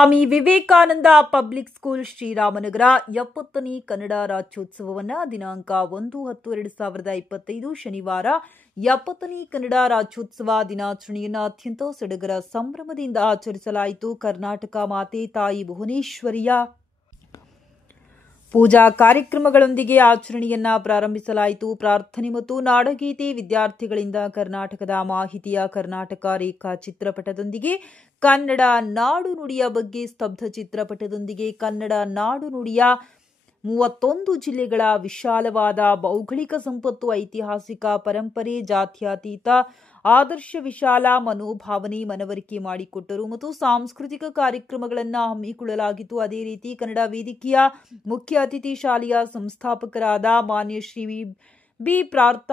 Swami Vivekananda public school Sriramanagara 70ನೇ Kannada ರಾಜ್ಯೋತ್ಸವವನ್ನು ದಿನಾಂಕ 1/10/2025 ಶನಿವಾರ 70ನೇ ಕನ್ನಡ ರಾಜ್ಯೋತ್ಸವ ದಿನಾಚರಣೆಯನ್ನು ಅತ್ಯಂತ ಸಡಗರ ಸಂಭ್ರಮದಿಂದ ಆಚರಿಸಲಾಯಿತು. ಕರ್ನಾಟಕ ಮಾತೆ ತಾಯಿ ಭುವನೇಶ್ವರಿಯ ಪೂಜಾ ಕಾರ್ಯಕ್ರಮಗಳೊಂದಿಗೆ ಆಚರಣೆಯನ್ನ ಪ್ರಾರಂಭಿಸಲಾಯಿತು. ಪ್ರಾರ್ಥನೆ ಮತ್ತು ನಾಡಗೀತೆ, ವಿದ್ಯಾರ್ಥಿಗಳಿಂದ ಕರ್ನಾಟಕದ ಮಾಹಿತಿಯ ಕರ್ನಾಟಕ ರೇಖಾ ಚಿತ್ರಪಟದೊಂದಿಗೆ ಕನ್ನಡ ನಾಡು ನುಡಿಯ ಬಗ್ಗೆ ಸ್ತಬ್ಧ ಚಿತ್ರಪಟದೊಂದಿಗೆ ಕನ್ನಡ ನಾಡು ನುಡಿಯ 31 ಜಿಲ್ಲೆಗಳ ವಿಶಾಲವಾದ ಭೌಗೋಳಿಕ ಸಂಪತ್ತು, ಐತಿಹಾಸಿಕ ಪರಂಪರೆ, ಜಾತ್ಯತೀತ ಆದರ್ಶ, ವಿಶಾಲ ಮನೋಭಾವನೆ ಮನವರಿಕೆ ಮಾಡಿಕೊಟ್ಟರು ಮತ್ತು ಸಾಂಸ್ಕೃತಿಕ ಕಾರ್ಯಕ್ರಮಗಳನ್ನು ಹಮ್ಮಿಕೊಳ್ಳಲಾಗಿತ್ತು. ಅದೇ ರೀತಿ ಕನ್ನಡ ವೇದಿಕೆಯ ಮುಖ್ಯ ಅತಿಥಿ ಶಾಲೆಯ ಸಂಸ್ಥಾಪಕರಾದ ಮಾನ್ಯ ಶ್ರೀ ಬಿ ಪ್ರಾರ್ಥ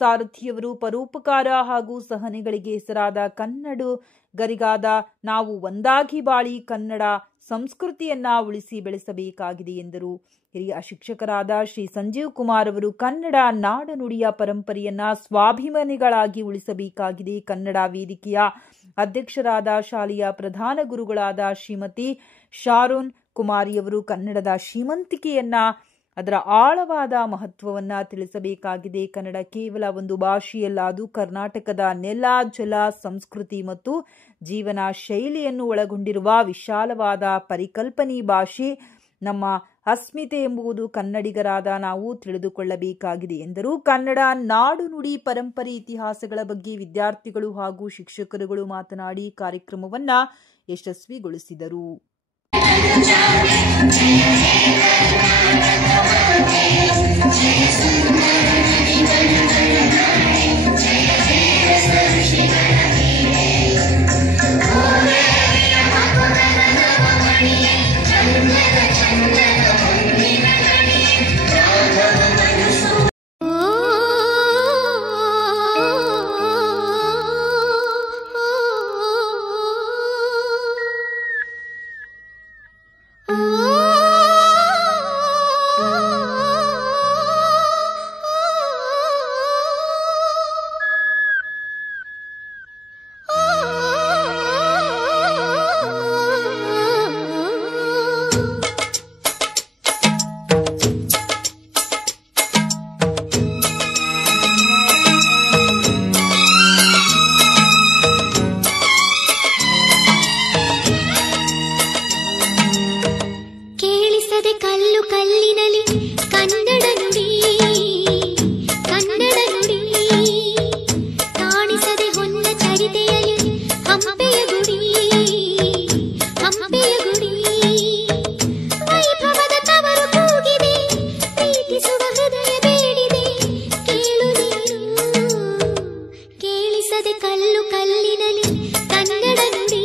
ಸಾರಥಿಯವರು ಪರೋಪಕಾರ ಹಾಗೂ ಸಹನೆಗಳಿಗೆ ಹೆಸರಾದ ಕನ್ನಡಿಗರಿಗಾದ ನಾವು ಒಂದಾಗಿ ಬಾಳಿ ಕನ್ನಡ ಸಂಸ್ಕೃತಿಯನ್ನ ಉಳಿಸಿ ಬೆಳೆಸಬೇಕಾಗಿದೆ ಎಂದರು. ಹಿರಿಯ ಶಿಕ್ಷಕರಾದ ಶ್ರೀ ಸಂಜೀವ್ ಕುಮಾರ್ ಅವರು ಕನ್ನಡ ನಾಡನುಡಿಯ ಪರಂಪರೆಯನ್ನ ಸ್ವಾಭಿಮಾನಿಗಳಾಗಿ ಉಳಿಸಬೇಕಾಗಿದೆ. ಕನ್ನಡ ವೇದಿಕೆಯ ಅಧ್ಯಕ್ಷರಾದ ಶಾಲೆಯ ಪ್ರಧಾನ ಗುರುಗಳಾದ ಶ್ರೀಮತಿ ಶಾರೋನ್ ಕುಮಾರಿಯವರು ಕನ್ನಡದ ಶ್ರೀಮಂತಿಕೆಯನ್ನ, ಅದರ ಆಳವಾದ ಮಹತ್ವವನ್ನ ತಿಳಿಸಬೇಕಾಗಿದೆ. ಕನ್ನಡ ಕೇವಲ ಒಂದು ಭಾಷೆಯಲ್ಲ, ಅದು ಕರ್ನಾಟಕದ ನೆಲ, ಜಲ, ಸಂಸ್ಕೃತಿ ಮತ್ತು ಜೀವನ ಶೈಲಿಯನ್ನು ಒಳಗೊಂಡಿರುವ ವಿಶಾಲವಾದ ಪರಿಕಲ್ಪನೆ. ಭಾಷೆ ನಮ್ಮ ಅಸ್ಮಿತೆ ಎಂಬುದು ಕನ್ನಡಿಗರಾದ ನಾವು ತಿಳಿದುಕೊಳ್ಳಬೇಕಾಗಿದೆ ಎಂದರು. ಕನ್ನಡ ನಾಡು ನುಡಿ ಪರಂಪರೆ ಇತಿಹಾಸಗಳ ಬಗ್ಗೆ ವಿದ್ಯಾರ್ಥಿಗಳು ಹಾಗೂ ಶಿಕ್ಷಕರುಗಳು ಮಾತನಾಡಿ ಕಾರ್ಯಕ್ರಮವನ್ನ ಯಶಸ್ವಿಗೊಳಿಸಿದರು. ಕಲ್ಲು ಕಲ್ಲಿನಲಿ ಕನ್ನಡ ನುಡಿ, ಕನ್ನಡ ನುಡಿ ಕಾಣಿಸದೆ ಹೊನ್ನ ಚರಿತೆಯಲ್ಲಿ ಹಂಪೆಯ ಗುಡಿ, ಹಂಪೆಯ ಗುಡಿ ವೈಭವದ ತವರು ಕೂಗಿದೆ, ಪ್ರೀತಿಸುವ ಹೃದಯ ಬೇಡಿದೆ, ಕೇಳು ನೀನು ಕೇಳಿಸದೆ ಕಲ್ಲು ಕಲ್ಲಿನಲಿ ಕನ್ನಡ ನುಡಿ,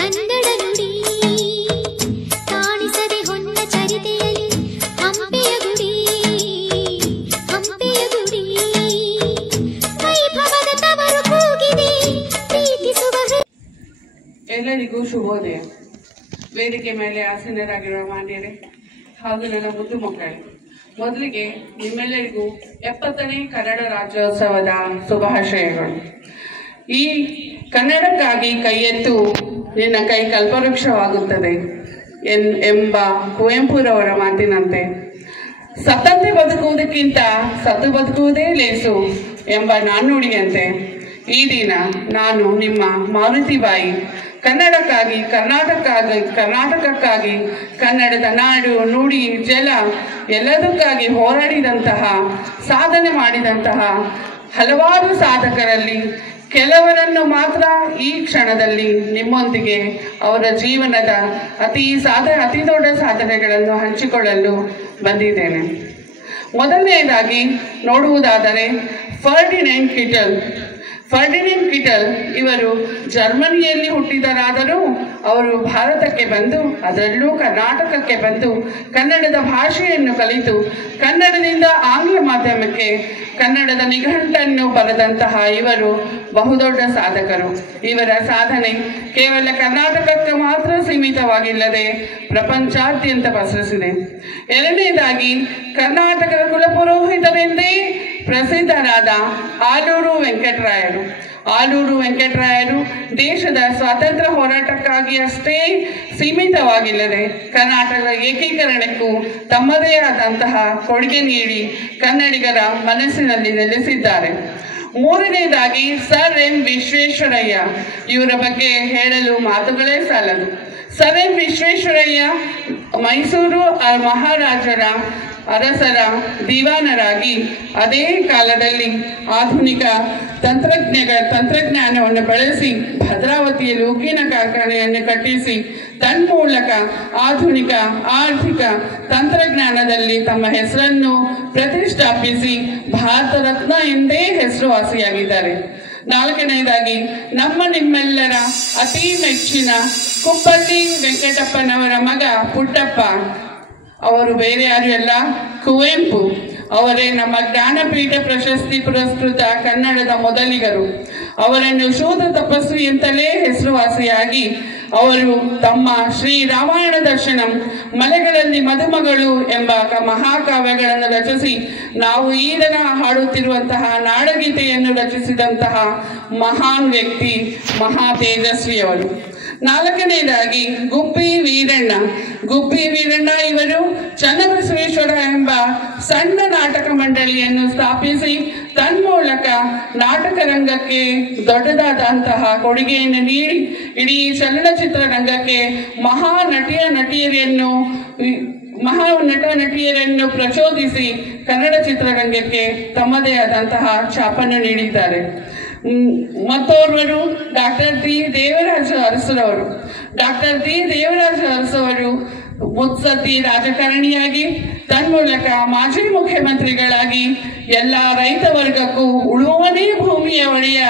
ಕನ್ನಡ ನುಡಿ ಎಲ್ಲರಿಗೂ ಶುಭೋದಯ. ವೇದಿಕೆ ಮೇಲೆ ಆಸೀನರಾಗಿರುವ ಮಾನ್ಯರೇ ಹಾಗೂ ನನ್ನ ಮುದ್ದು ಮಕ್ಕಳೇ, ಮೊದಲಿಗೆ ನಿಮ್ಮೆಲ್ಲರಿಗೂ 70ನೇ ಕನ್ನಡ ರಾಜ್ಯೋತ್ಸವದ ಶುಭಾಶಯಗಳು. ಈ ಕನ್ನಡಕ್ಕಾಗಿ ಕೈ ಎತ್ತು ನಿನ್ನ ಕೈ ಕಲ್ಪವೃಕ್ಷವಾಗುತ್ತದೆ ಎಂಬ ಕುವೆಂಪುರವರ ಮಾತಿನಂತೆ ಸತ್ತಂತೆ ಬದುಕುವುದಕ್ಕಿಂತ ಸತ್ತು ಬದುಕುವುದೇ ಲೇಸು ಎಂಬ ನಾಣ್ಣುಡಿಯಂತೆ ಈ ದಿನ ನಾನು ನಿಮ್ಮ ಮಾರುತಿಬಾಯಿ ಕನ್ನಡಕ್ಕಾಗಿ, ಕರ್ನಾಟಕಕ್ಕಾಗಿ, ಕನ್ನಡದ ನಾಡು, ನುಡಿ, ಜಲ ಎಲ್ಲದಕ್ಕಾಗಿ ಹೋರಾಡಿದಂತಹ, ಸಾಧನೆ ಮಾಡಿದಂತಹ ಹಲವಾರು ಸಾಧಕರಲ್ಲಿ ಕೆಲವರನ್ನು ಮಾತ್ರ ಈ ಕ್ಷಣದಲ್ಲಿ ನಿಮ್ಮೊಂದಿಗೆ ಅವರ ಜೀವನದ ಅತಿ ದೊಡ್ಡ ಸಾಧನೆಗಳನ್ನು ಹಂಚಿಕೊಳ್ಳಲು ಬಂದಿದ್ದೇನೆ. ಮೊದಲನೆಯದಾಗಿ ನೋಡುವುದಾದರೆ ಫರ್ಡಿನೆಂಡ್ ಕಿಟಲ್ ಇವರು ಜರ್ಮನಿಯಲ್ಲಿ ಹುಟ್ಟಿದರಾದರೂ ಅವರು ಭಾರತಕ್ಕೆ ಬಂದು, ಅದರಲ್ಲೂ ಕರ್ನಾಟಕಕ್ಕೆ ಬಂದು ಕನ್ನಡದ ಭಾಷೆಯನ್ನು ಕಲಿತು ಕನ್ನಡದಿಂದ ಆಂಗ್ಲ ಮಾಧ್ಯಮಕ್ಕೆ ಕನ್ನಡದ ನಿಘಂಟನ್ನು ಬರೆದಂತಹ ಇವರು ಬಹುದೊಡ್ಡ ಸಾಧಕರು. ಇವರ ಸಾಧನೆ ಕೇವಲ ಕರ್ನಾಟಕಕ್ಕೆ ಮಾತ್ರ ಸೀಮಿತವಾಗಿಲ್ಲದೆ ಪ್ರಪಂಚಾದ್ಯಂತ ಪಸರಿಸಿದೆ. ಎರಡನೇದಾಗಿ ಕರ್ನಾಟಕದ ಕುಲಪುರೋಹಿತರೆಂದೇ ಪ್ರಸಿದ್ಧರಾದ ಆಲೂರು ವೆಂಕಟರಾಯರು. ಆಲೂರು ವೆಂಕಟರಾಯರು ದೇಶದ ಸ್ವಾತಂತ್ರ್ಯ ಹೋರಾಟಕ್ಕಾಗಿ ಅಷ್ಟೇ ಸೀಮಿತವಾಗಿಲ್ಲದೆ ಕರ್ನಾಟಕದ ಏಕೀಕರಣಕ್ಕೂ ತಮ್ಮದೇ ಆದಂತಹ ಕೊಡುಗೆ ನೀಡಿ ಕನ್ನಡಿಗರ ಮನಸ್ಸಿನಲ್ಲಿ ನೆಲೆಸಿದ್ದಾರೆ. ಮೂರನೇದಾಗಿ ಸರ್ ಎಂ ವಿಶ್ವೇಶ್ವರಯ್ಯ. ಇವರ ಬಗ್ಗೆ ಹೇಳಲು ಮಾತುಗಳೇ ಸಾಲದು. ಸರ್ ಎಂ ವಿಶ್ವೇಶ್ವರಯ್ಯ ಮೈಸೂರು ಮಹಾರಾಜರ ಅರಸರ ದಿವಾನರಾಗಿ ಅದೇ ಕಾಲದಲ್ಲಿ ಆಧುನಿಕ ತಂತ್ರಜ್ಞಾನವನ್ನು ಬಳಸಿ ಭದ್ರಾವತಿಯಲ್ಲಿ ಉಕ್ಕಿನ ಕಾರ್ಖಾನೆಯನ್ನು ಕಟ್ಟಿಸಿ ತನ್ಮೂಲಕ ಆಧುನಿಕ ಆರ್ಥಿಕ ತಂತ್ರಜ್ಞಾನದಲ್ಲಿ ತಮ್ಮ ಹೆಸರನ್ನು ಪ್ರತಿಷ್ಠಾಪಿಸಿ ಭಾರತ ರತ್ನ ಎಂದೇ ಹೆಸರುವಾಸಿಯಾಗಿದ್ದಾರೆ. ನಾಲ್ಕನೇದಾಗಿ ನಿಮ್ಮೆಲ್ಲರ ಅತಿ ಮೆಚ್ಚಿನ ಕುಪ್ಪಳ್ಳಿ ವೆಂಕಟಪ್ಪನವರ ಮಗ ಪುಟ್ಟಪ್ಪ. ಅವರು ಬೇರೆ ಯಾರು ಅಲ್ಲ, ಕುವೆಂಪು ಅವರೇ ನಮ್ಮ ಜ್ಞಾನಪೀಠ ಪ್ರಶಸ್ತಿ ಪುರಸ್ಕೃತ ಕನ್ನಡದ ಮೊದಲಿಗರು. ಅವರನ್ನು ಶೋಧ ತಪಸ್ವಿ ಅಂತಲೇ ಹೆಸರುವಾಸಿಯಾಗಿ ಅವರು ತಮ್ಮ ಶ್ರೀ ರಾಮಾಯಣ ದರ್ಶನಂ, ಮಲೆಗಳಲ್ಲಿ ಮದುಮಗಳು ಎಂಬ ಮಹಾಕಾವ್ಯಗಳನ್ನು ರಚಿಸಿ ನಾವು ಈದನ ಹಾಡುತ್ತಿರುವಂತಹ ನಾಡಗೀತೆಯನ್ನು ರಚಿಸಿದಂತಹ ಮಹಾನ್ ವ್ಯಕ್ತಿ, ಮಹಾ ತೇಜಸ್ವಿಯವರು. ನಾಲ್ಕನೇದಾಗಿ ಗುಬ್ಬಿ ವೀರಣ್ಣ ಇವರು ಚನ್ನಬಸವೇಶ್ವರ ಎಂಬ ಸಣ್ಣ ನಾಟಕ ಮಂಡಳಿಯನ್ನು ಸ್ಥಾಪಿಸಿ ತನ್ಮೂಲಕ ನಾಟಕ ರಂಗಕ್ಕೆ ದೊಡ್ಡದಾದಂತಹ ಕೊಡುಗೆಯನ್ನು ನೀಡಿ ಇಡೀ ಚಲನಚಿತ್ರ ರಂಗಕ್ಕೆ ಮಹಾ ನಟಿಯರನ್ನು ಪ್ರಚೋದಿಸಿ ಕನ್ನಡ ಚಿತ್ರರಂಗಕ್ಕೆ ತಮ್ಮದೇ ಆದಂತಹ ಛಾಪನ್ನು ನೀಡಿದ್ದಾರೆ. ಮತ್ತೋರ್ವರು ಡಾಕ್ಟರ್ ಡಿ ದೇವರಾಜ ಅರಸವರು ಮುತ್ಸದ್ದಿ ರಾಜಕಾರಣಿಯಾಗಿ ತನ್ಮೂಲಕ ಮಾಜಿ ಮುಖ್ಯಮಂತ್ರಿಗಳಾಗಿ ಎಲ್ಲ ರೈತ ವರ್ಗಕ್ಕೂ ಉಳುವನೇ ಭೂಮಿಯ ಒಡೆಯ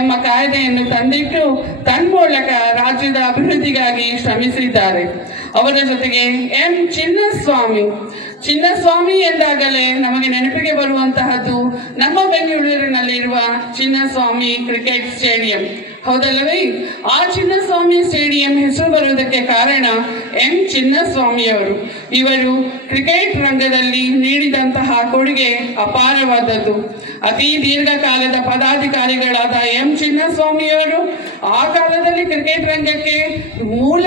ಎಂಬ ಕಾಯ್ದೆಯನ್ನು ತಂದಿಟ್ಟು ತನ್ಮೂಲಕ ರಾಜ್ಯದ ಅಭಿವೃದ್ಧಿಗಾಗಿ ಶ್ರಮಿಸಿದ್ದಾರೆ. ಅವರ ಜೊತೆಗೆ ಎಂ ಚಿನ್ನಸ್ವಾಮಿ ಎಂದಾಗಲೇ ನಮಗೆ ನೆನಪಿಗೆ ಬರುವಂತಹದ್ದು ನಮ್ಮ ಬೆಂಗಳೂರಿನಲ್ಲಿರುವ ಚಿನ್ನಸ್ವಾಮಿ ಕ್ರಿಕೆಟ್ ಸ್ಟೇಡಿಯಂ, ಹೌದಲ್ಲವೇ? ಆ ಚಿನ್ನಸ್ವಾಮಿ ಸ್ಟೇಡಿಯಂ ಹೆಸರು ಬರುವುದಕ್ಕೆ ಕಾರಣ ಎಂ ಚಿನ್ನಸ್ವಾಮಿಯವರು. ಇವರು ಕ್ರಿಕೆಟ್ ರಂಗದಲ್ಲಿ ನೀಡಿದಂತಹ ಕೊಡುಗೆ ಅಪಾರವಾದದ್ದು. ಅತಿ ದೀರ್ಘಕಾಲದ ಪದಾಧಿಕಾರಿಗಳಾದ ಎಂ ಚಿನ್ನಸ್ವಾಮಿಯವರು ಆ ಕಾಲದಲ್ಲಿ ಕ್ರಿಕೆಟ್ ರಂಗಕ್ಕೆ ಮೂಲ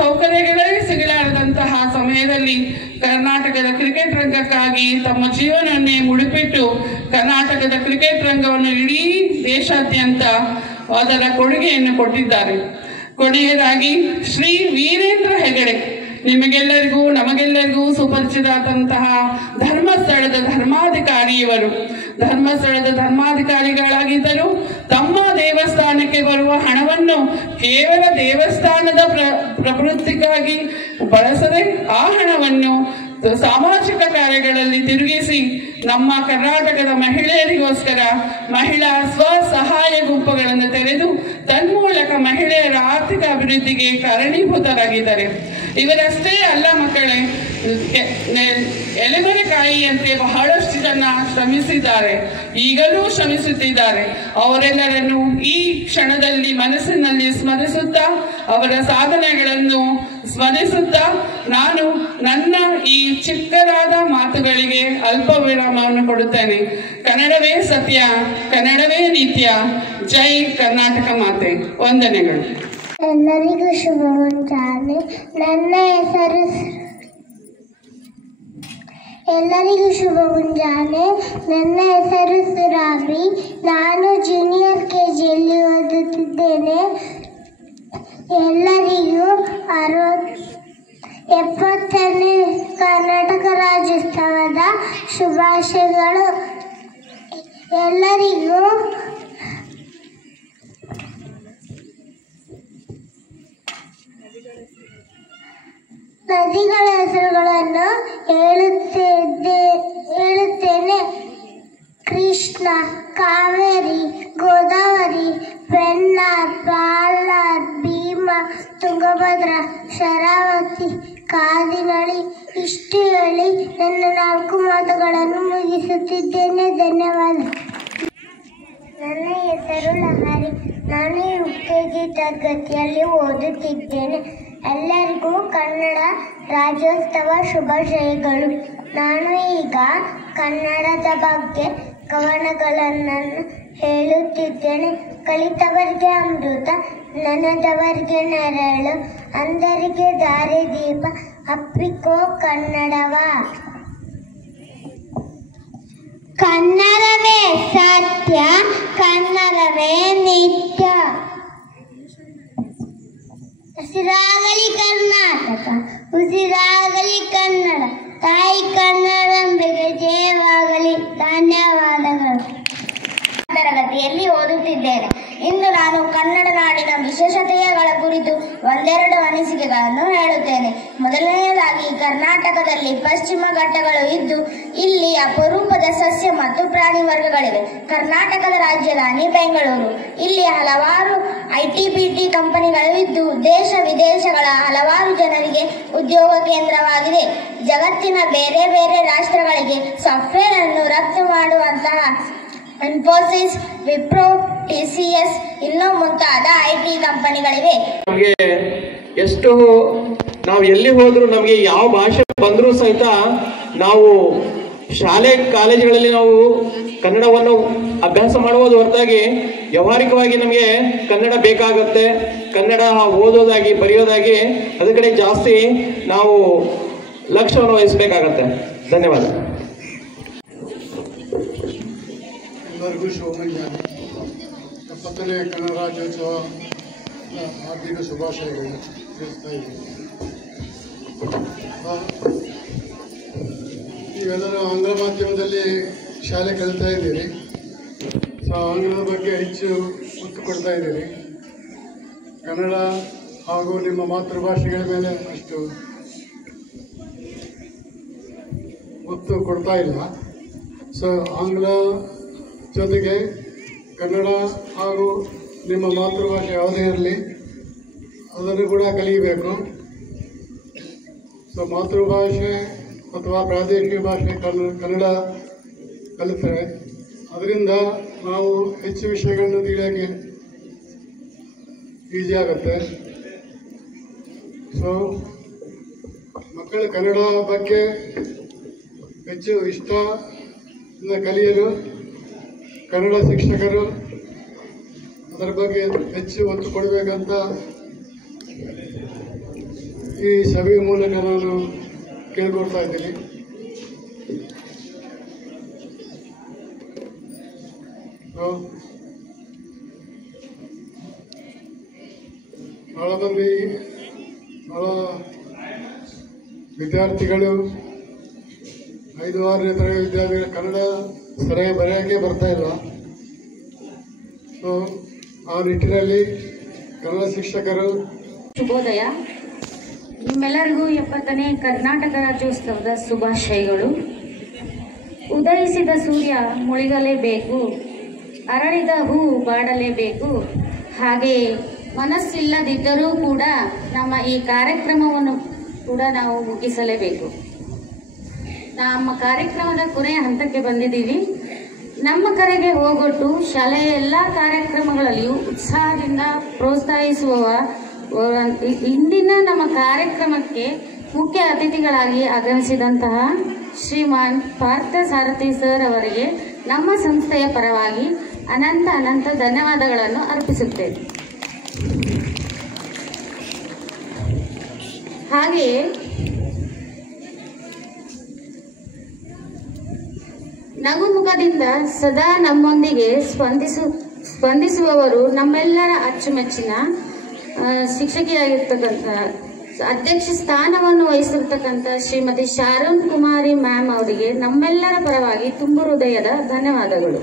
ಸೌಕರ್ಯಗಳೇ ಸಿಗಲಾರದಂತಹ ಸಮಯದಲ್ಲಿ ಕರ್ನಾಟಕದ ಕ್ರಿಕೆಟ್ ರಂಗಕ್ಕಾಗಿ ತಮ್ಮ ಜೀವನವನ್ನೇ ಮುಡಿಪಿಟ್ಟು ಕರ್ನಾಟಕದ ಕ್ರಿಕೆಟ್ ರಂಗವನ್ನು ಇಡೀ ದೇಶಾದ್ಯಂತ ಅದರ ಕೊಡುಗೆಯನ್ನು ಕೊಟ್ಟಿದ್ದಾರೆ. ಕೊನೆಯದಾಗಿ ಶ್ರೀ ವೀರೇಂದ್ರ ಹೆಗಡೆ, ನಿಮಗೆಲ್ಲರಿಗೂ ನಮಗೆಲ್ಲರಿಗೂ ಸುಪರಿಚಿತವಾದಂತಹ ಧರ್ಮಸ್ಥಳದ ಧರ್ಮಾಧಿಕಾರಿಗಳಾಗಿದ್ದರು. ತಮ್ಮ ದೇವಸ್ಥಾನಕ್ಕೆ ಬರುವ ಹಣವನ್ನು ಕೇವಲ ದೇವಸ್ಥಾನದ ಪ್ರವೃತ್ತಿಗಾಗಿ ಬಳಸದೆ ಆ ಹಣವನ್ನು ಸಾಮಾಜಿಕ ಕಾರ್ಯಗಳಲ್ಲಿ ತಿರುಗಿಸಿ ನಮ್ಮ ಕರ್ನಾಟಕದ ಮಹಿಳೆಯರಿಗೋಸ್ಕರ ಮಹಿಳಾ ಸ್ವಸಹಾಯ ಗುಂಪುಗಳನ್ನು ತೆರೆದು ತನ್ಮೂಲಕ ಮಹಿಳೆಯರ ಆರ್ಥಿಕ ಅಭಿವೃದ್ಧಿಗೆ ಕಾರಣೀಭೂತರಾಗಿದ್ದಾರೆ. ಇವರಷ್ಟೇ ಅಲ್ಲ ಮಕ್ಕಳೇ, ಎಲೆಮರೆಕಾಯಿಯಂತೆ ಬಹಳಷ್ಟು ಜನ ಶ್ರಮಿಸಿದ್ದಾರೆ, ಈಗಲೂ ಶ್ರಮಿಸುತ್ತಿದ್ದಾರೆ. ಅವರೆಲ್ಲರನ್ನು ಈ ಕ್ಷಣದಲ್ಲಿ ಮನಸ್ಸಿನಲ್ಲಿ ಸ್ಮರಿಸುತ್ತಾ ಅವರ ಸಾಧನೆಗಳನ್ನು ಸ್ಮರಿಸುತ್ತಾ ನಾನು ನನ್ನ ಈ ಚಿಕ್ಕದಾದ ಮಾತುಗಳಿಗೆ ಅಲ್ಪ ವಿರಾಮವನ್ನು ಕೊಡುತ್ತೇನೆ. ಕನ್ನಡವೇ ಸತ್ಯ, ಕನ್ನಡವೇ ನಿತ್ಯ. ಜೈ ಕರ್ನಾಟಕ ಮಾತೆ. ವಂದನೆಗಳು. ಎಲ್ಲರಿಗೂ ಶುಭ ಮುಂಜಾನೆ. ಎಲ್ಲರಿಗೂ ಶುಭ ಮುಂಜಾನೆ. ನನ್ನ ಹೆಸರು ಸುರಾಬಿ. ನಾನು ಜೂನಿಯರ್ KGಯಲ್ಲಿ ಓದುತ್ತಿದ್ದೇನೆ. ಎಲ್ಲರಿಗೂ 70ನೇ ಕರ್ನಾಟಕ ರಾಜ್ಯೋತ್ಸವದ ಶುಭಾಶಯಗಳು. ಎಲ್ಲರಿಗೂ ನದಿಗಳ ಹೆಸರುಗಳನ್ನು ಹೇಳುತ್ತೇನೆ. ಕೃಷ್ಣ, ಕಾವೇರಿ, ಗೋದಾವರಿ, ಪೆನ್ನಾರ್, ಪ್ರಹ್ಲಾದ್, ಭೀಮಾ, ತುಂಗಭದ್ರ, ಶರಾವತಿ, ಕಾದಿನಳಿ. ಇಷ್ಟು ಹೇಳಿ ನನ್ನ 4 ಮಾತುಗಳನ್ನು ಮುಗಿಸುತ್ತಿದ್ದೇನೆ. ಧನ್ಯವಾದ. ನನ್ನ ಹೆಸರು ಲಹರಿ. ನಾನು UKG ತರಗತಿಯಲ್ಲಿ ಓದುತ್ತಿದ್ದೇನೆ. ಎಲ್ಲರಿಗೂ ಕನ್ನಡ ರಾಜ್ಯೋತ್ಸವ ಶುಭಾಶಯಗಳು. ನಾನು ಈಗ ಕನ್ನಡದ ಬಗ್ಗೆ ಕವನಗಳನ್ನು ಹೇಳುತ್ತಿದ್ದೇನೆ. ಕಲಿತವರಿಗೆ ಅಮೃತ, ನೆನೆದವರಿಗೆ ನೆರಳು, ಅಂಧರಿಗೆ ದಾರಿದೀಪ, ಅಪ್ಪಿಕೋ ಕನ್ನಡವ. ಕನ್ನಡವೇ ಸತ್ಯ, ಕನ್ನಡವೇ ನಿತ್ಯ. ಹಸಿರಾಗಲಿ ಕರ್ನಾಟಕ, ಉಸಿರಾಗಲಿ ಕನ್ನಡ, ತಾಯಿ ಕನ್ನಡಂಬೆಗೆ ಜಯವಾಗಲಿ. ಧನ್ಯವಾದಗಳು. ತರಗತಿಯಲ್ಲಿ ಓದುತ್ತಿದ್ದೇನೆ. ಇಂದು ನಾನು ಕನ್ನಡ ನಾಡಿನ ವಿಶೇಷತೆಗಳ ಕುರಿತು ಒಂದೆರಡು ಅನಿಸಿಕೆಗಳನ್ನು ಹೇಳುತ್ತೇನೆ. ಮೊದಲನೆಯದಾಗಿ, ಕರ್ನಾಟಕದಲ್ಲಿ ಪಶ್ಚಿಮ ಘಟ್ಟಗಳು ಇದ್ದು ಇಲ್ಲಿ ಅಪರೂಪದ ಸಸ್ಯ ಮತ್ತು ಪ್ರಾಣಿ ವರ್ಗಗಳಿವೆ. ಕರ್ನಾಟಕದ ರಾಜಧಾನಿ ಬೆಂಗಳೂರು. ಇಲ್ಲಿ ಹಲವಾರು ITBT ಕಂಪನಿಗಳು ಇದ್ದು ದೇಶ ವಿದೇಶಗಳ ಹಲವಾರು ಜನರಿಗೆ ಉದ್ಯೋಗ ಕೇಂದ್ರವಾಗಿದೆ. ಜಗತ್ತಿನ ಬೇರೆ ಬೇರೆ ರಾಷ್ಟ್ರಗಳಿಗೆ ಸಾಫ್ಟ್ವೇರ್ ಅನ್ನು ರಫ್ತು ಮಾಡುವಂತಹ ಇನ್ಫೋಸಿಸ್, ವಿಪ್ರೋ, TCS ಇನ್ನೂ ಮುಂತಾದ IT ಕಂಪನಿಗಳಿವೆ. ನಮಗೆ ಎಷ್ಟು ನಾವು ಎಲ್ಲಿ ಹೋದ್ರೂ ನಮಗೆ ಯಾವ ಭಾಷೆ ಬಂದರೂ ಸಹಿತ ನಾವು ಶಾಲೆ ಕಾಲೇಜುಗಳಲ್ಲಿ ನಾವು ಕನ್ನಡವನ್ನು ಅಭ್ಯಾಸ ಮಾಡುವುದು ಹೊರತಾಗಿ ವ್ಯಾವಹಾರಿಕವಾಗಿ ನಮಗೆ ಕನ್ನಡ ಬೇಕಾಗುತ್ತೆ. ಕನ್ನಡ ಓದೋದಾಗಿ ಬರೆಯೋದಾಗಿ ಅದ್ರ ಕಡೆ ಜಾಸ್ತಿ ನಾವು ಲಕ್ಷ್ಯವನ್ನು ವಹಿಸಬೇಕಾಗತ್ತೆ. ಧನ್ಯವಾದ. ಎಲ್ಲರಿಗೂ ಶುಭಮಂಜಾನೆ. 70ನೇ ಕನ್ನಡ ರಾಜ್ಯೋತ್ಸವ ಹಾರ್ದಿಕ ಶುಭಾಶಯಗಳು ತಿಳಿಸ್ತಾ ಇದ್ದೀನಿ. ನೀವೆಲ್ಲರೂ ಆಂಗ್ಲ ಮಾಧ್ಯಮದಲ್ಲಿ ಶಾಲೆ ಕಲಿತಾ ಇದ್ದೀರಿ. ಆಂಗ್ಲದ ಬಗ್ಗೆ ಹೆಚ್ಚು ಒತ್ತು ಕೊಡ್ತಾ ಇದ್ದೀರಿ. ಕನ್ನಡ ಹಾಗೂ ನಿಮ್ಮ ಮಾತೃಭಾಷೆಗಳ ಮೇಲೆ ಅಷ್ಟು ಒತ್ತು ಕೊಡ್ತಾ ಇಲ್ಲ. ಸೊ ಆಂಗ್ಲ ಜೊತೆಗೆ ಕನ್ನಡ ಹಾಗೂ ನಿಮ್ಮ ಮಾತೃಭಾಷೆ ಯಾವುದೇ ಇರಲಿ ಅದನ್ನು ಕೂಡ ಕಲಿಯಬೇಕು. ಸೊ ಮಾತೃಭಾಷೆ ಅಥವಾ ಪ್ರಾದೇಶಿಕ ಭಾಷೆ ಕನ್ನಡ ಕಲಿತರೆ ಅದರಿಂದ ನಾವು ಹೆಚ್ಚು ವಿಷಯಗಳನ್ನು ತಿಳಿಯೋಕ್ಕೆ ಈಸಿ ಆಗುತ್ತೆ. ಸೊ ಮಕ್ಕಳು ಕನ್ನಡ ಬಗ್ಗೆ ಹೆಚ್ಚು ಇಷ್ಟದಿಂದ ಕಲಿಯಲು ಕನ್ನಡ ಶಿಕ್ಷಕರು ಅದರ ಬಗ್ಗೆ ಹೆಚ್ಚು ಒತ್ತು ಕೊಡಬೇಕಂತ ಈ ಸಭೆಯ ಮೂಲಕ ನಾನು ಕೇಳ್ಕೊಳ್ತಾ ಇದ್ದೀನಿ. ಬಹಳ ವಿದ್ಯಾರ್ಥಿಗಳು 5-6ನೇ ತರಗತಿ ವಿದ್ಯಾರ್ಥಿಗಳು ಕನ್ನಡ ಸರಿಯಾಗಿ ಬರೆಯೋಕ್ಕೆ ಬರ್ತಾ ಇಲ್ಲ. ಸೊ ಆ ನಿಟ್ಟಿನಲ್ಲಿ ಕನ್ನಡ ಶಿಕ್ಷಕರು. ಶುಭೋದಯ. ನಿಮ್ಮೆಲ್ಲರಿಗೂ 70ನೇ ಕರ್ನಾಟಕ ರಾಜ್ಯೋತ್ಸವದ ಶುಭಾಶಯಗಳು. ಉದಯಿಸಿದ ಸೂರ್ಯ ಮುಳುಗಲೇಬೇಕು, ಅರಳಿದ ಹೂ ಬಾಡಲೇಬೇಕು. ಹಾಗೆ ಮನಸ್ಸಿಲ್ಲದಿದ್ದರೂ ಕೂಡ ನಮ್ಮ ಈ ಕಾರ್ಯಕ್ರಮವನ್ನು ಕೂಡ ನಾವು ಮುಗಿಸಲೇಬೇಕು. ನಮ್ಮ ಕಾರ್ಯಕ್ರಮದ ಕೊನೆಯ ಹಂತಕ್ಕೆ ಬಂದಿದ್ದೀವಿ. ನಮ್ಮ ಕರೆಗೆ ಹೋಗೊಟ್ಟು ಶಾಲೆಯ ಎಲ್ಲ ಕಾರ್ಯಕ್ರಮಗಳಲ್ಲಿಯೂ ಉತ್ಸಾಹದಿಂದ ಪ್ರೋತ್ಸಾಹಿಸುವ ಇಂದಿನ ನಮ್ಮ ಕಾರ್ಯಕ್ರಮಕ್ಕೆ ಮುಖ್ಯ ಅತಿಥಿಗಳಾಗಿ ಆಗಮಿಸಿದಂತಹ ಶ್ರೀಮಾನ್ ಪಾರ್ಥಸಾರಥಿ ಸರ್ ಅವರಿಗೆ ನಮ್ಮ ಸಂಸ್ಥೆಯ ಪರವಾಗಿ ಅನಂತ ಧನ್ಯವಾದಗಳನ್ನು ಅರ್ಪಿಸುತ್ತೇವೆ. ಹಾಗೆಯೇ ನಗುಮುಖದಿಂದ ಸದಾ ನಮ್ಮೊಂದಿಗೆ ಸ್ಪಂದಿಸುವವರು ನಮ್ಮೆಲ್ಲರ ಅಚ್ಚುಮೆಚ್ಚಿನ ಶಿಕ್ಷಕಿಯಾಗಿರ್ತಕ್ಕಂಥ ಅಧ್ಯಕ್ಷ ಸ್ಥಾನವನ್ನು ವಹಿಸಿರ್ತಕ್ಕಂಥ ಶ್ರೀಮತಿ ಶಾರೂನ್ ಕುಮಾರಿ ಮ್ಯಾಮ್ ಅವರಿಗೆ ನಮ್ಮೆಲ್ಲರ ಪರವಾಗಿ ತುಂಬು ಹೃದಯದ ಧನ್ಯವಾದಗಳು.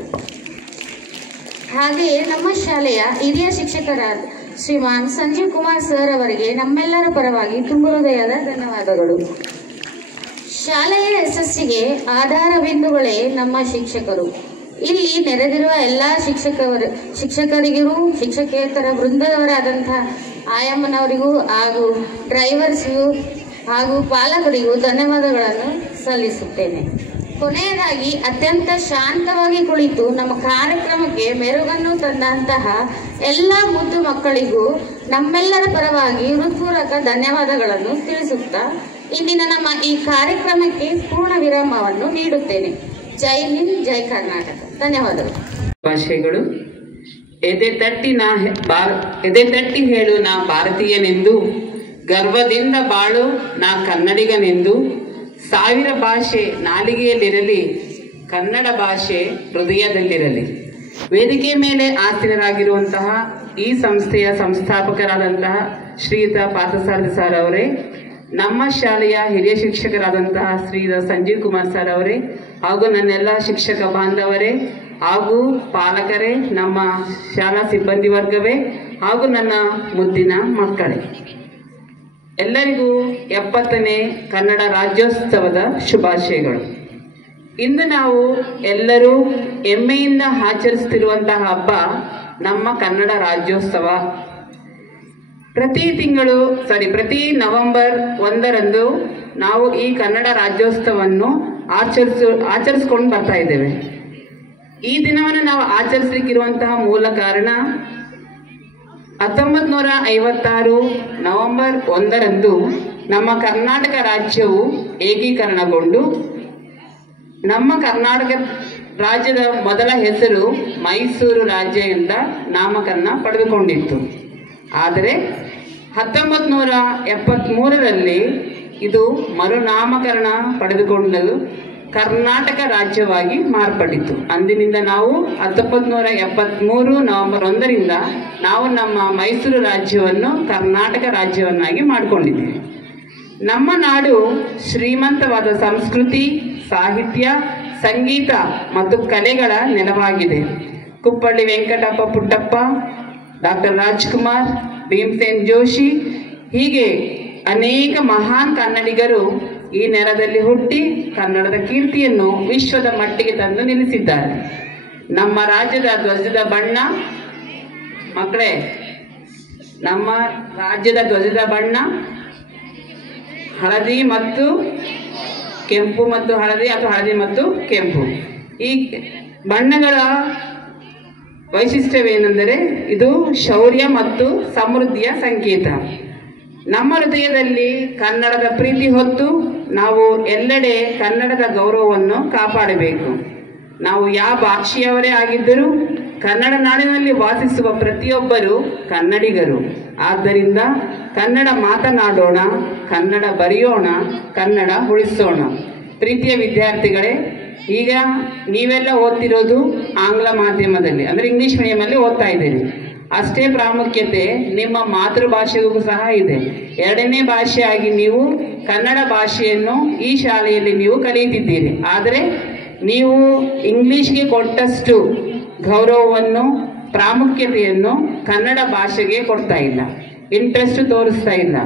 ಹಾಗೆಯೇ ನಮ್ಮ ಶಾಲೆಯ ಹಿರಿಯ ಶಿಕ್ಷಕರಾದ ಶ್ರೀಮಾನ್ ಸಂಜೀವ್ ಕುಮಾರ್ ಸರ್ ಅವರಿಗೆ ನಮ್ಮೆಲ್ಲರ ಪರವಾಗಿ ತುಂಬು ಹೃದಯದ ಧನ್ಯವಾದಗಳು. ಶಾಲೆಯ ಯಶಸ್ಸಿಗೆ ಆಧಾರ ಬಿಂದುಗಳೇ ನಮ್ಮ ಶಿಕ್ಷಕರು. ಇಲ್ಲಿ ನೆರೆದಿರುವ ಎಲ್ಲ ಶಿಕ್ಷಕರಿಗೂ ಶಿಕ್ಷಕೇತರ ವೃಂದದವರಾದಂತಹ ಆಯಮ್ಮನವರಿಗೂ ಹಾಗೂ ಡ್ರೈವರ್ಸ್ಗೂ ಹಾಗೂ ಪಾಲಕರಿಗೂ ಧನ್ಯವಾದಗಳನ್ನು ಸಲ್ಲಿಸುತ್ತೇನೆ. ಕೊನೆಯದಾಗಿ ಅತ್ಯಂತ ಶಾಂತವಾಗಿ ಕುಳಿತು ನಮ್ಮ ಕಾರ್ಯಕ್ರಮಕ್ಕೆ ಮೆರುಗನ್ನು ತಂದಂತಹ ಎಲ್ಲ ಮುದ್ದು ಮಕ್ಕಳಿಗೂ ನಮ್ಮೆಲ್ಲರ ಪರವಾಗಿ ಹೃತ್ಪೂರ್ವಕ ಧನ್ಯವಾದಗಳನ್ನು ತಿಳಿಸುತ್ತಾ ಇಂದಿನ ನಮ್ಮ ಈ ಕಾರ್ಯಕ್ರಮಕ್ಕೆ ಪೂರ್ಣ ವಿರಾಮವನ್ನು ನೀಡುತ್ತೇನೆ. ಜೈ ಹಿಂದ್, ಜೈ ಕರ್ನಾಟಕ. ಧನ್ಯವಾದಗಳು. ಭಾಷೆಗಳು ಎದೆ ತಟ್ಟಿ ಹೇಳು ನಾ ಭಾರತೀಯನೆಂದು, ಗರ್ವದಿಂದ ಬಾಳು ನಾ ಕನ್ನಡಿಗನೆಂದು. 1000 ಭಾಷೆ ನಾಲಿಗೆಯಲ್ಲಿರಲಿ, ಕನ್ನಡ ಭಾಷೆ ಹೃದಯದಲ್ಲಿರಲಿ. ವೇದಿಕೆ ಮೇಲೆ ಆಸೀನರಾಗಿರುವಂತಹ ಈ ಸಂಸ್ಥೆಯ ಸಂಸ್ಥಾಪಕರಾದಂತಹ ಶ್ರೀಯುತ ಪಾರ್ಥಸಾರಥಿ ಸರ್ ಅವರೇ, ನಮ್ಮ ಶಾಲೆಯ ಹಿರಿಯ ಶಿಕ್ಷಕರಾದಂತಹ ಶ್ರೀಯುತ ಸಂಜೀವ್ ಕುಮಾರ್ ಸರ್ ಅವರೇ, ಹಾಗೂ ನನ್ನೆಲ್ಲ ಶಿಕ್ಷಕ ಬಾಂಧವರೇ ಹಾಗೂ ಪಾಲಕರೇ, ನಮ್ಮ ಶಾಲಾ ಸಿಬ್ಬಂದಿ ವರ್ಗವೇ ಹಾಗೂ ನನ್ನ ಮುದ್ದಿನ ಮಕ್ಕಳೇ, ಎಲ್ಲರಿಗೂ 70ನೇ ಕನ್ನಡ ರಾಜ್ಯೋತ್ಸವದ ಶುಭಾಶಯಗಳು. ಇಂದು ನಾವು ಎಲ್ಲರೂ ಹೆಮ್ಮೆಯಿಂದ ಆಚರಿಸುತ್ತಿರುವಂತಹ ಹಬ್ಬ ನಮ್ಮ ಕನ್ನಡ ರಾಜ್ಯೋತ್ಸವ. ಪ್ರತಿ ನವೆಂಬರ್ 1ರಂದು ನಾವು ಈ ಕನ್ನಡ ರಾಜ್ಯೋತ್ಸವವನ್ನು ಆಚರಿಸ್ಕೊಂಡು ಬರ್ತಾ ಇದ್ದೇವೆ. ಈ ದಿನವನ್ನು ನಾವು ಆಚರಿಸಲಿಕ್ಕಿರುವಂತಹ ಮೂಲ ಕಾರಣ 1956 ನವೆಂಬರ್ 1ರಂದು ನಮ್ಮ ಕರ್ನಾಟಕ ರಾಜ್ಯವು ಏಕೀಕರಣಗೊಂಡು ನಮ್ಮ ಕರ್ನಾಟಕ ರಾಜ್ಯದ ಮೊದಲ ಹೆಸರು ಮೈಸೂರು ರಾಜ್ಯ ಎಂದ ನಾಮಕರಣ ಪಡೆದುಕೊಂಡಿತ್ತು. ಆದರೆ 1973ರಲ್ಲಿ ಇದು ಮರುನಾಮಕರಣ ಪಡೆದುಕೊಂಡು ಕರ್ನಾಟಕ ರಾಜ್ಯವಾಗಿ ಮಾರ್ಪಟ್ಟಿತು. ಅಂದಿನಿಂದ ನಾವು 1973 ನವೆಂಬರ್ 1ರಿಂದ ನಾವು ನಮ್ಮ ಮೈಸೂರು ರಾಜ್ಯವನ್ನು ಕರ್ನಾಟಕ ರಾಜ್ಯವನ್ನಾಗಿ ಮಾಡಿಕೊಂಡಿದ್ದೇವೆ. ನಮ್ಮ ನಾಡು ಶ್ರೀಮಂತವಾದ ಸಂಸ್ಕೃತಿ, ಸಾಹಿತ್ಯ, ಸಂಗೀತ ಮತ್ತು ಕಲೆಗಳ ನೆಲವಾಗಿದೆ. ಕುಪ್ಪಳ್ಳಿ ವೆಂಕಟಪ್ಪ ಪುಟ್ಟಪ್ಪ, ಡಾಕ್ಟರ್ ರಾಜ್ಕುಮಾರ್, ಭೀಮಸೇನ್ ಜೋಶಿ, ಹೀಗೆ ಅನೇಕ ಮಹಾನ್ ಕನ್ನಡಿಗರು ಈ ನೆಲದಲ್ಲಿ ಹುಟ್ಟಿ ಕನ್ನಡದ ಕೀರ್ತಿಯನ್ನು ವಿಶ್ವದ ಮಟ್ಟಿಗೆ ತಂದು ನಿಲ್ಲಿಸಿದ್ದಾರೆ. ನಮ್ಮ ರಾಜ್ಯದ ಧ್ವಜದ ಬಣ್ಣ ಮಕ್ಕಳೇ, ನಮ್ಮ ರಾಜ್ಯದ ಧ್ವಜದ ಬಣ್ಣ ಹಳದಿ ಮತ್ತು ಕೆಂಪು ಮತ್ತು ಹಳದಿ ಅಥವಾ ಹಳದಿ ಮತ್ತು ಕೆಂಪು. ಈ ಬಣ್ಣಗಳ ವೈಶಿಷ್ಟ್ಯವೇನೆಂದರೆ ಇದು ಶೌರ್ಯ ಮತ್ತು ಸಮೃದ್ಧಿಯ ಸಂಕೇತ. ನಮ್ಮ ಹೃದಯದಲ್ಲಿ ಕನ್ನಡದ ಪ್ರೀತಿ ಹೊತ್ತು ನಾವು ಎಲ್ಲೆಡೆ ಕನ್ನಡದ ಗೌರವವನ್ನು ಕಾಪಾಡಬೇಕು. ನಾವು ಯಾವ ಭಾಷೆಯವರೇ ಆಗಿದ್ದರೂ ಕನ್ನಡ ನಾಡಿನಲ್ಲಿ ವಾಸಿಸುವ ಪ್ರತಿಯೊಬ್ಬರು ಕನ್ನಡಿಗರು. ಆದ್ದರಿಂದ ಕನ್ನಡ ಮಾತನಾಡೋಣ, ಕನ್ನಡ ಬರೆಯೋಣ, ಕನ್ನಡ ಉಳಿಸೋಣ. ಪ್ರೀತಿಯ ವಿದ್ಯಾರ್ಥಿಗಳೇ, ಈಗ ನೀವೆಲ್ಲ ಓದ್ತಿರೋದು ಆಂಗ್ಲ ಮಾಧ್ಯಮದಲ್ಲಿ, ಅಂದರೆ ಇಂಗ್ಲಿಷ್ ಮೀಡಿಯಮಲ್ಲಿ ಓದ್ತಾ ಇದ್ದೀರಿ. ಅಷ್ಟೇ ಪ್ರಾಮುಖ್ಯತೆ ನಿಮ್ಮ ಮಾತೃಭಾಷೆಗೂ ಸಹ ಇದೆ. ಎರಡನೇ ಭಾಷೆಯಾಗಿ ನೀವು ಕನ್ನಡ ಭಾಷೆಯನ್ನು ಈ ಶಾಲೆಯಲ್ಲಿ ನೀವು ಕಲಿಯುತ್ತಿದ್ದೀರಿ. ಆದರೆ ನೀವು ಇಂಗ್ಲಿಷ್ಗೆ ಕೊಟ್ಟಷ್ಟು ಗೌರವವನ್ನು, ಪ್ರಾಮುಖ್ಯತೆಯನ್ನು ಕನ್ನಡ ಭಾಷೆಗೆ ಕೊಡ್ತಾ ಇಲ್ಲ, ಇಂಟ್ರೆಸ್ಟ್ ತೋರಿಸ್ತಾ ಇಲ್ಲ,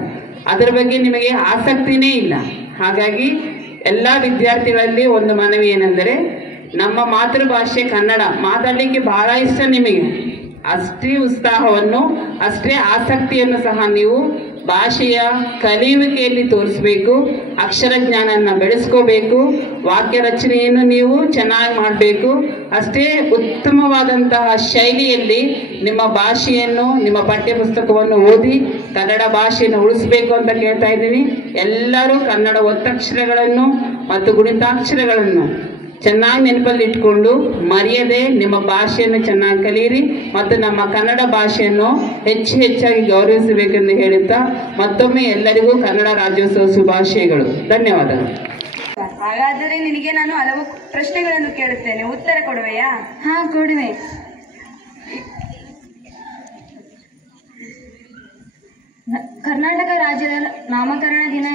ಅದರ ಬಗ್ಗೆ ನಿಮಗೆ ಆಸಕ್ತಿನೇ ಇಲ್ಲ. ಹಾಗಾಗಿ ಎಲ್ಲ ವಿದ್ಯಾರ್ಥಿಗಳಲ್ಲಿ ಒಂದು ಮನವಿ ಏನೆಂದರೆ, ನಮ್ಮ ಮಾತೃಭಾಷೆ ಕನ್ನಡ ಮಾತಾಡಲಿಕ್ಕೆ ಬಹಳ ಇಷ್ಟ ನಿಮಗೆ, ಅಷ್ಟೇ ಉತ್ಸಾಹವನ್ನು ಅಷ್ಟೇ ಆಸಕ್ತಿಯನ್ನು ಸಹ ನೀವು ಭಾಷೆಯ ಕಲಿಯುವಿಕೆಯಲ್ಲಿ ತೋರಿಸ್ಬೇಕು. ಅಕ್ಷರ ಜ್ಞಾನವನ್ನು ಬೆಳೆಸ್ಕೋಬೇಕು, ವಾಕ್ಯ ರಚನೆಯನ್ನು ನೀವು ಚೆನ್ನಾಗಿ ಮಾಡಬೇಕು. ಅಷ್ಟೇ ಉತ್ತಮವಾದಂತಹ ಶೈಲಿಯಲ್ಲಿ ನಿಮ್ಮ ಭಾಷೆಯನ್ನು, ನಿಮ್ಮ ಪಠ್ಯ ಪುಸ್ತಕವನ್ನು ಓದಿ ಕನ್ನಡ ಭಾಷೆಯನ್ನು ಉಳಿಸ್ಬೇಕು ಅಂತ ಕೇಳ್ತಾ ಇದ್ದೀನಿ. ಎಲ್ಲರೂ ಕನ್ನಡ ಒತ್ತಕ್ಷರಗಳನ್ನು ಮತ್ತು ಗುಣಿತಾಕ್ಷರಗಳನ್ನು ಚೆನ್ನಾಗಿ ನೆನಪಲ್ಲಿ ಇಟ್ಕೊಂಡು ಮರೆಯದೆ ನಿಮ್ಮ ಭಾಷೆಯನ್ನು ಚೆನ್ನಾಗಿ ಕಲಿಯಿರಿ ಮತ್ತು ನಮ್ಮ ಕನ್ನಡ ಭಾಷೆಯನ್ನು ಹೆಚ್ಚಾಗಿ ಗೌರವಿಸಬೇಕೆಂದು ಹೇಳುತ್ತಾ ಮತ್ತೊಮ್ಮೆ ಎಲ್ಲರಿಗೂ ಕನ್ನಡ ರಾಜ್ಯೋತ್ಸವ ಶುಭಾಶಯಗಳು. ಧನ್ಯವಾದಗಳು. ಹಾಗಾದರೆ ನಿನಗೆ ನಾನು ಹಲವು ಪ್ರಶ್ನೆಗಳನ್ನು ಕೇಳುತ್ತೇನೆ, ಉತ್ತರ ಕೊಡುವೆಯಾ? ಹಾ, ಕೊಡುವೆ. ಕರ್ನಾಟಕ ರಾಜ್ಯದ ನಾಮಕರಣ ದಿನ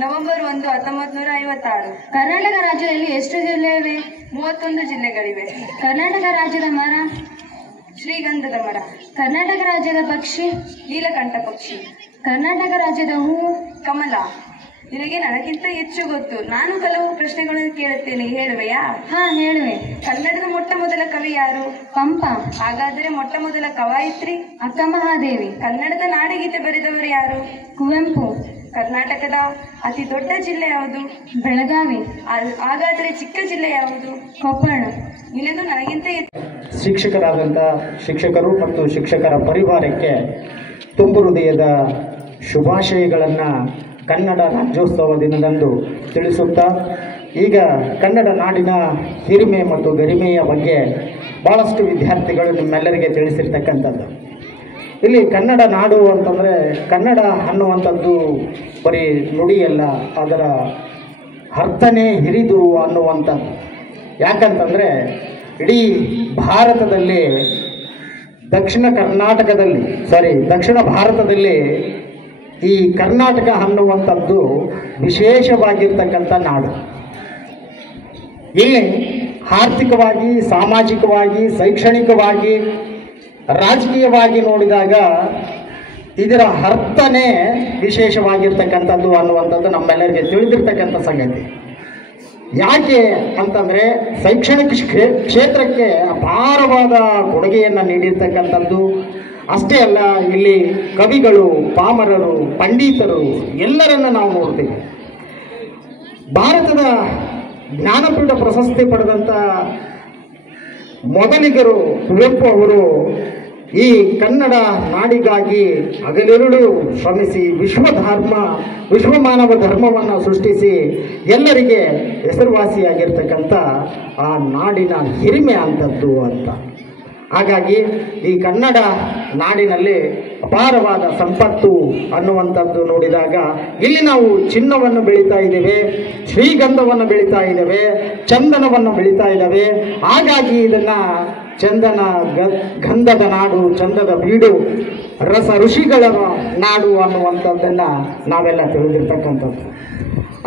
ನವೆಂಬರ್ 1, 1956. ಕರ್ನಾಟಕ ರಾಜ್ಯದಲ್ಲಿ ಎಷ್ಟು ಜಿಲ್ಲೆ ಇವೆ? 31 ಜಿಲ್ಲೆಗಳಿವೆ. ಕರ್ನಾಟಕ ರಾಜ್ಯದ ಮರ ಶ್ರೀಗಂಧದ ಮರ. ಕರ್ನಾಟಕ ರಾಜ್ಯದ ಪಕ್ಷಿ ನೀಲಕಂಠ ಪಕ್ಷಿ. ಕರ್ನಾಟಕ ರಾಜ್ಯದ ಹೂವು ಕಮಲ. ನಿನಗೆ ನನಗಿಂತ ಹೆಚ್ಚು ಗೊತ್ತು. ನಾನು ಕೆಲವು ಪ್ರಶ್ನೆಗಳನ್ನು ಕೇಳುತ್ತೇನೆ, ಹೇಳುವೆಯಾ? ಹಾ, ಹೇಳುವೆ. ಕನ್ನಡದ ಮೊಟ್ಟ ಮೊದಲ ಕವಿ ಯಾರು? ಪಂಪ. ಹಾಗಾದರೆ ಮೊಟ್ಟ ಮೊದಲ ಕವಯಿತ್ರಿ? ಅಕ್ಕ ಮಹಾದೇವಿ. ಕನ್ನಡದ ನಾಡಗೀತೆ ಬರೆದವರು ಯಾರು? ಕುವೆಂಪು. ಕರ್ನಾಟಕದ ಅತಿ ದೊಡ್ಡ ಜಿಲ್ಲೆ ಯಾವುದು? ಬೆಳಗಾವಿ. ಹಾಗಾದರೆ ಚಿಕ್ಕ ಜಿಲ್ಲೆ ಯಾವುದು? ಕೊಪ್ಪಳ. ನಿನಗೂ ನನಗಿಂತ ಶಿಕ್ಷಕರಾದಂಥ ಶಿಕ್ಷಕರು ಮತ್ತು ಶಿಕ್ಷಕರ ಪರಿವಾರಕ್ಕೆ ತುಂಬು ಹೃದಯದ ಶುಭಾಶಯಗಳನ್ನು ಕನ್ನಡ ರಾಜ್ಯೋತ್ಸವ ದಿನದಂದು ತಿಳಿಸುತ್ತಾ ಈಗ ಕನ್ನಡ ನಾಡಿನ ಹಿರಿಮೆ ಮತ್ತು ಗರಿಮೆಯ ಬಗ್ಗೆ ಭಾಳಷ್ಟು ವಿದ್ಯಾರ್ಥಿಗಳು ನಿಮ್ಮೆಲ್ಲರಿಗೆ ತಿಳಿಸಿರ್ತಕ್ಕಂಥದ್ದು. ಇಲ್ಲಿ ಕನ್ನಡ ನಾಡು ಅಂತಂದರೆ ಕನ್ನಡ ಅನ್ನುವಂಥದ್ದು ಬರೀ ನುಡಿಯಲ್ಲ, ಅದರ ಅರ್ಥನೇ ಹಿರಿದು ಅನ್ನುವಂಥದ್ದು. ಯಾಕಂತಂದರೆ ಇಡೀ ಭಾರತದಲ್ಲಿ ದಕ್ಷಿಣ ಭಾರತದಲ್ಲಿ ಈ ಕರ್ನಾಟಕ ಅನ್ನುವಂಥದ್ದು ವಿಶೇಷವಾಗಿರ್ತಕ್ಕಂಥ ನಾಡು. ಇಲ್ಲಿ ಆರ್ಥಿಕವಾಗಿ, ಸಾಮಾಜಿಕವಾಗಿ, ಶೈಕ್ಷಣಿಕವಾಗಿ, ರಾಜಕೀಯವಾಗಿ ನೋಡಿದಾಗ ಇದರ ಅರ್ಥನೇ ವಿಶೇಷವಾಗಿರ್ತಕ್ಕಂಥದ್ದು ಅನ್ನುವಂಥದ್ದು ನಮ್ಮೆಲ್ಲರಿಗೆ ತಿಳಿದಿರ್ತಕ್ಕಂಥ ಸಂಗತಿ. ಯಾಕೆ ಅಂತಂದರೆ ಶೈಕ್ಷಣಿಕ ಕ್ಷೇತ್ರಕ್ಕೆ ಅಪಾರವಾದ ಕೊಡುಗೆಯನ್ನು ನೀಡಿರ್ತಕ್ಕಂಥದ್ದು. ಅಷ್ಟೇ ಅಲ್ಲ, ಇಲ್ಲಿ ಕವಿಗಳು, ಪಾಮರರು, ಪಂಡಿತರು ಎಲ್ಲರನ್ನು ನಾವು ನೋಡ್ತೀವಿ. ಭಾರತದ ಜ್ಞಾನಪೀಠ ಪ್ರಶಸ್ತಿ ಪಡೆದಂಥ ಮೊದಲಿಗರು ಕುವೆಂಪು ಅವರು ಈ ಕನ್ನಡ ನಾಡಿಗಾಗಿ ಹಗಲಿರುಳು ಶ್ರಮಿಸಿ ವಿಶ್ವಮಾನವ ಧರ್ಮವನ್ನು ಸೃಷ್ಟಿಸಿ ಎಲ್ಲರಿಗೆ ಹೆಸರುವಾಸಿಯಾಗಿರ್ತಕ್ಕಂಥ ಆ ನಾಡಿನ ಹಿರಿಮೆ ಅಂಥದ್ದು ಅಂತ. ಹಾಗಾಗಿ ಈ ಕನ್ನಡ ನಾಡಿನಲ್ಲಿ ಅಪಾರವಾದ ಸಂಪತ್ತು ಅನ್ನುವಂಥದ್ದು ನೋಡಿದಾಗ ಇಲ್ಲಿ ನಾವು ಚಿನ್ನವನ್ನು ಬೆಳೀತಾ ಇದ್ದೇವೆ, ಶ್ರೀಗಂಧವನ್ನು ಬೆಳೀತಾ ಇದ್ದೇವೆ, ಚಂದನವನ್ನು ಬೆಳೀತಾ ಇದ್ದೇವೆ. ಹಾಗಾಗಿ ಇದನ್ನು ಗಂಧದ ನಾಡು, ಚಂದದ ಬೀಡು, ರಸ ಋಷಿಗಳ ನಾಡು ಅನ್ನುವಂಥದ್ದನ್ನು ನಾವೆಲ್ಲ ತಿಳಿದಿರ್ತಕ್ಕಂಥದ್ದು.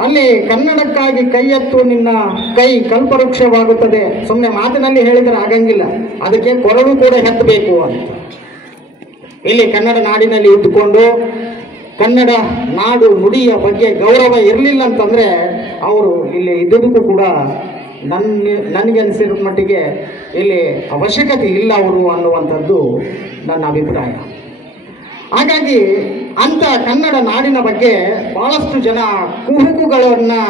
ಅಲ್ಲಿ ಕನ್ನಡಕ್ಕಾಗಿ ಕೈ ಎತ್ತು ನಿನ್ನ ಕೈ ಕಲ್ಪವೃಕ್ಷವಾಗುತ್ತದೆ. ಸುಮ್ಮನೆ ಮಾತಿನಲ್ಲಿ ಹೇಳಿದರೆ ಆಗಂಗಿಲ್ಲ, ಅದಕ್ಕೆ ಕೊರಳು ಕೂಡ ಎತ್ತಬೇಕು ಅಂತ. ಇಲ್ಲಿ ಕನ್ನಡ ನಾಡಿನಲ್ಲಿ ಇದ್ದುಕೊಂಡು ಕನ್ನಡ ನಾಡು ನುಡಿಯ ಬಗ್ಗೆ ಗೌರವ ಇರಲಿಲ್ಲ ಅಂತಂದರೆ ಅವರು ಇಲ್ಲಿ ಇದ್ದುದಕ್ಕೂ ಕೂಡ ನನಗೆ ಅನಿಸಿರೋ ಮಟ್ಟಿಗೆ ಇಲ್ಲಿ ಅವಶ್ಯಕತೆ ಇಲ್ಲ ಅವರು ಅನ್ನುವಂಥದ್ದು ನನ್ನ ಅಭಿಪ್ರಾಯ. ಹಾಗಾಗಿ ಅಂಥ ಕನ್ನಡ ನಾಡಿನ ಬಗ್ಗೆ ಭಾಳಷ್ಟು ಜನ ಕುಹುಕುಗಳನ್ನು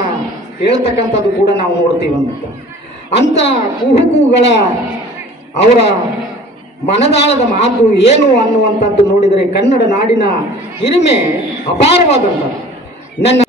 ಹೇಳ್ತಕ್ಕಂಥದ್ದು ಕೂಡ ನಾವು ನೋಡ್ತೀವಿ. ಅಂಥ ಕುಹುಕುಗಳ ಅವರ ಮನದಾಳದ ಮಾತು ಏನು ಅನ್ನುವಂಥದ್ದು ನೋಡಿದರೆ ಕನ್ನಡ ನಾಡಿನ ಹಿರಿಮೆ ಅಪಾರವಾದಂಥದ್ದು. ನನ್ನ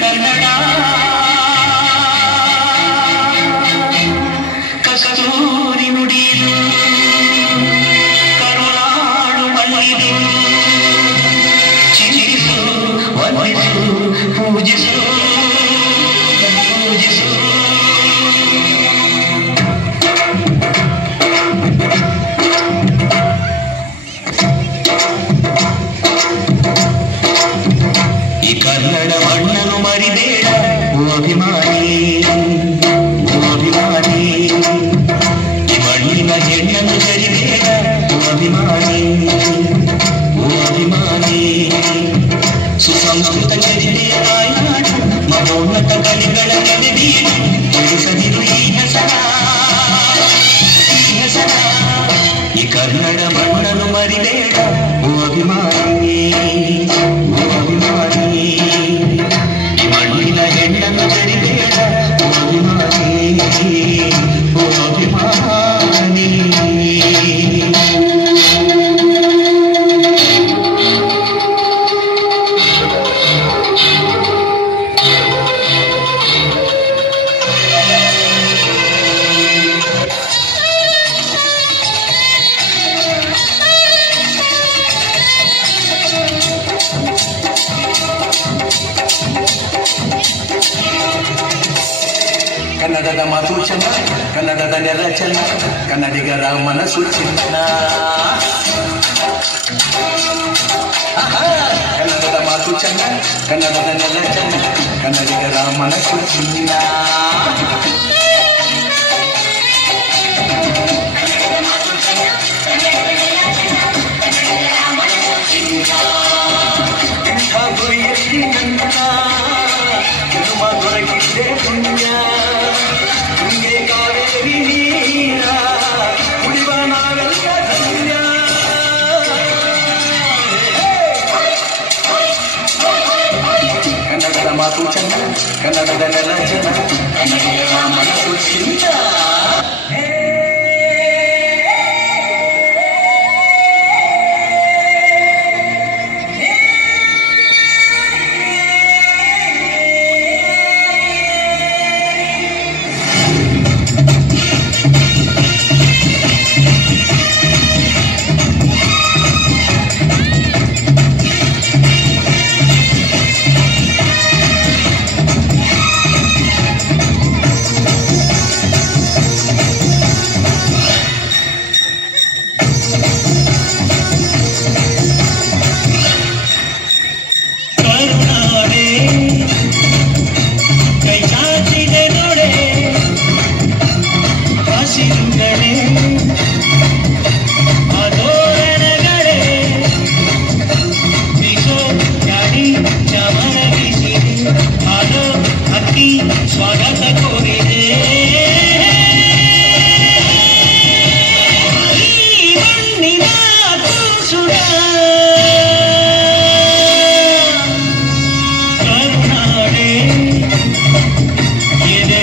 ಕನ್ನಡ ಕಸ್ತೂರಿ ನುಡಿದು ಕರುನಾಡು ಮಲ್ಲಿದು ಚಿರಿಸು ವಂದಿಸು ಪೂಜಿಸು ಪೂಜಿಸು ಈ ಕನ್ನಡ ಮಣ್ಣನ್ನು ಮರಿಬೇಡ ಓ ಅಭಿಮಾನಿ ಓ ಅಭಿಮಾನಿ ಈ ಮಣ್ಣಿನ ಹೆಣ್ಣನ್ನು ಸರಿಬೇಡ ಓ ಅಭಿಮಾನಿ ಓ ಅಭಿಮಾನಿ ಸುಸಂಸ್ಕೃತ ಚರಿತೆಯ ತಾಯ್ನಾಡು ಮಹೋನ್ನತ ಕಲಿಗಳ ನೆಲೆಬೀಡು ಉಳಿಸದಿರು ಈ ಹೆಸರ ಈ ಕನ್ನಡ ಮಣ್ಣನ್ನು ಮರಿಬೇಡ ಓ ಅಭಿಮಾನಿ ಓ ಅಭಿಮಾನಿ ಈ ಮಣ್ಣಿನ ಹೆಣ್ಣನ್ನು ಸರಿಬೇಡ ಓ ಅಭಿಮಾನಿ ಓ ಅಭಿಮಾನಿ ಕನ್ನಡದ ಮಾತು ಚೆನ್ನ ಕನ್ನಡದ ನೆಲ ಚೆನ್ನ ಕನ್ನಡಿಗರ ಮನಸ್ಸು ಚಿನ್ನ ಕನ್ನಡದ ಮಾತು ಚೆನ್ನ ಕನ್ನಡದ ನೆಲ ಚೆನ್ನ ಕನ್ನಡಿಗರ ಮನಸ್ಸು ಚಿನ್ನ ಗುರಿಯಲ್ಲಿ ನನ್ನ ದೊರಕಿದ್ದೆ ಪುಣ್ಯ ನಿಂಗೆ ಕಾವೇರಿ ನೀರ ಉಳಿವ ನಾವೆಲ್ಲ ಧನ್ಯ ಕನ್ನಡದ ಮಾತು ಚೆನ್ನ ಕನ್ನಡದ ನೆಲ ಚೆನ್ನ ಕನ್ನಡಿಗರ ಮನಸ್ಸು ಚಿನ್ನ ಸ್ವಾಗತ ಕೋರಿದೆ ಮಣ್ಣಿನ ಕೂಸುರ ಕರುನಾಡೆ ಎದೆ